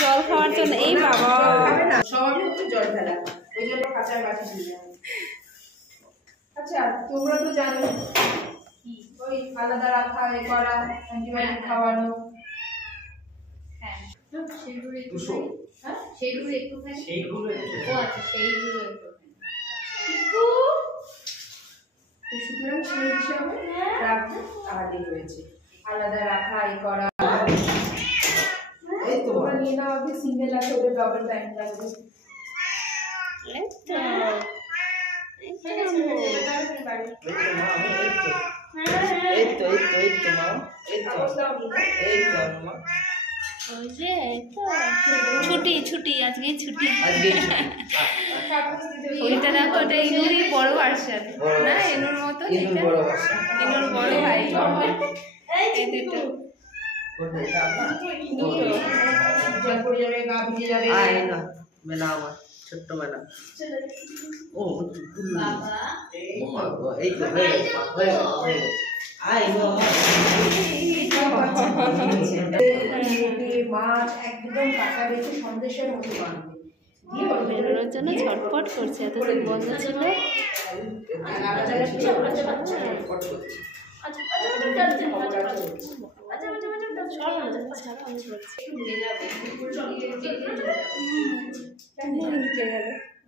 জল খাওয়ার জন্য। এই বাবা সবাই একটু জল ফেলা, ওই জন্য কাঁচা বাটি দিয়ে। আচ্ছা তোমরা তো জানো ওই আলাদা রাখা এ করা অ্যান্টিবায়োটিক খাওয়ানো। হ্যাঁ সেইগুলো একটু হ্যাঁ সেইগুলো একটুখানি সেইগুলো ও আচ্ছা সেইগুলো একটুখানি সুতরাং সেই হিসাবে রাখতে আলাদা রয়েছে, আলাদা রাখা এ করা। এই তোমরা নিয়ে নাও, আগে সিঙ্গেল আছে ওদের ডবল টাইম লাগবে। ছুটি ছুটি আজকে ছুটি। ওইটা দেখো, ওটা ইনুরই বড় ভার্সন না, ইনুর মতো, ইনুর বড় ভাই। এই দুটো জল পড়ে যাবে, গা ভিজে যাবে। মেলা আমার ছোট্ট মেলা। ও বাবা এই তো হয়ে গেছে। মাছ একদম কাটা রেখে সন্দেশের মতো বানাবে, বেরোনোর জন্য ছটফট করছে, এতদিন বন্ধ ছিল।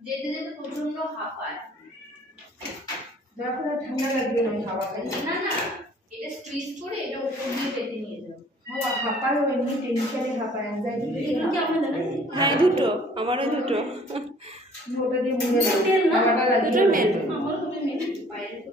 যেতে যেতে প্রচন্ড হাঁপায়। দেখো ঠান্ডা লাগবে না খাওয়া, না না এটা স্কুইজ করে এটা উপর দিয়ে পেতে নিয়ে যাও। খাওয়া হাঁপায় এমনি টেনশনে হাঁপায়, অ্যাংজাইটি। এগুলো কি আপনাদের না? হ্যাঁ দুটো, আমারও দুটো। ওটা দিয়ে মুড়ে দাও, দুটো মেল। আমারও দুটো মেয়ে বাইরে তো